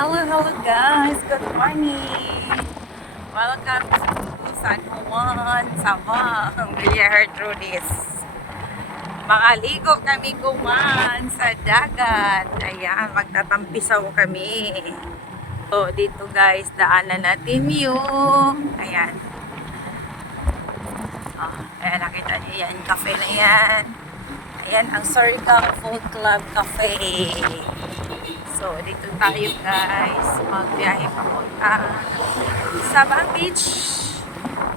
Hello, hello guys. Good morning. Welcome to San Juan, Sabang, Villa Gertrudis. Makaligo kami kuman sa dagat. Ayan, magtatampisaw kami. So, dito guys, daanan natin yung, ayan. Oh, ayan, nakita niyo yan, cafe na yan. Ayan, ang Surgang Food Club Cafe. So, dito tayo guys. Magbiyahe papunta Sabang Beach.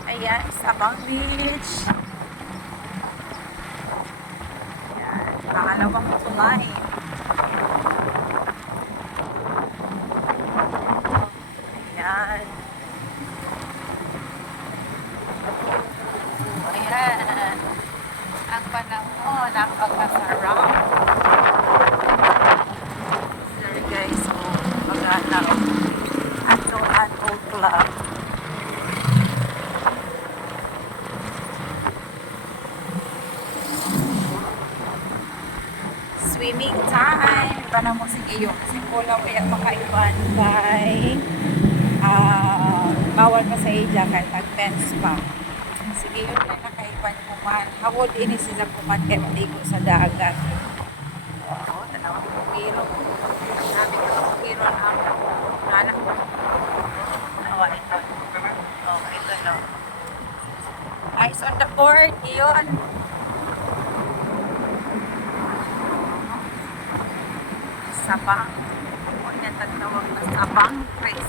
Ayan, Sabang Beach. Ayan, pangalawang tulay. Ayan. Ayan. Ang panahon, napakasarap. Sorry guys, so maganaw. Ato Club. Swimming time. Para mo sige yung kasi kula kaya makaiwan kay ah bawal pa sa iya kay tag-fence pa. Sige yun na nakaiwan kuman. Hawod ini sila kuman kay maligo sa dagat. Oo, tanaw ko kilo. Sabi ko na ako. Anak ko. Oh, ito. No. Eyes on the board. Iyon. Sabang. Huwag na tagtawag na Sabang Chris.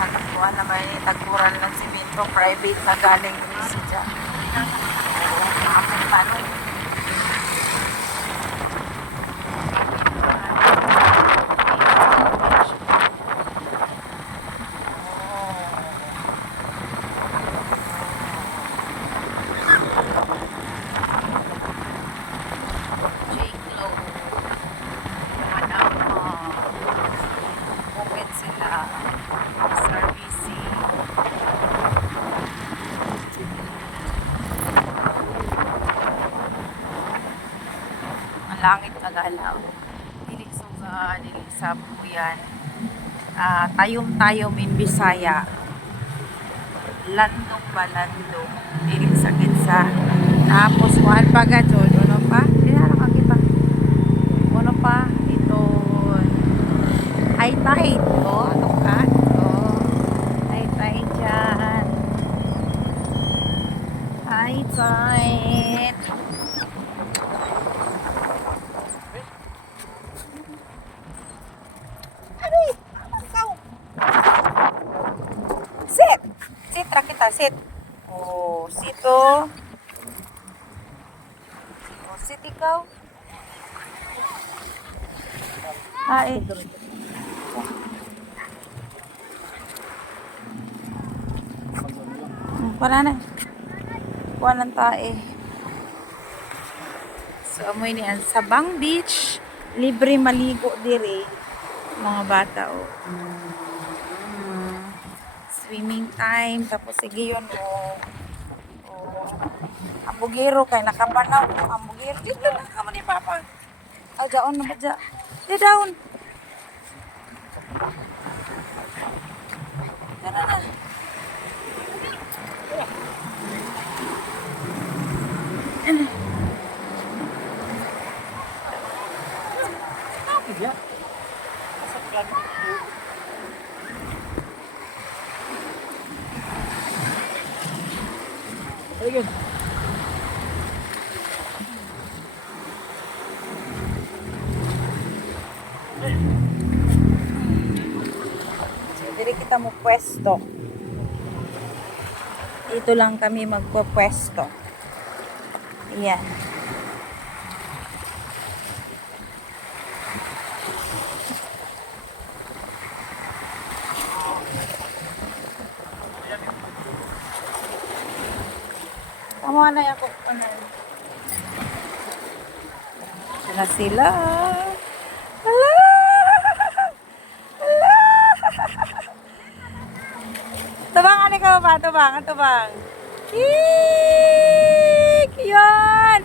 Natakuha na may tagpuran ng simento private na galing si Jack. Among tanong. J-Glow. Ano mo? Open sila. Servicing. Ang langit kagalaw. Dili so nga dili sa buyan. Ah, tayong-tayong in Bisaya. Landong ba landong? Dili sa tapos kuhan pa gadyon ano pa? Dili na nakakita. Ano pa? Ito high tide. Oh, ano ka? Oh, high tide dyan. High tide. Aray! Ikaw! Sit! Kita, sit. Oh, sit oh. Oh, sit ikaw. Ay. Wala na. Wala ng tae. So, amoy ni ang Sabang Beach. Libre maligo dire. Mga bata, oh. Mm. Swimming time. Tapos, sige yun, oh. oh. Ambugero kay nakapanaw. Ambugero. Dito na kamo ni Papa. Ay, daon na ba dyan? Di daon. Tara na. So, diri kita mo pwesto. Dito lang kami magpupwesto. Yan. Tama na ako. Ano? Sila sila. Hello! Hello! Tubangan ikaw ba? Tubang, tubang. Eek! Yun!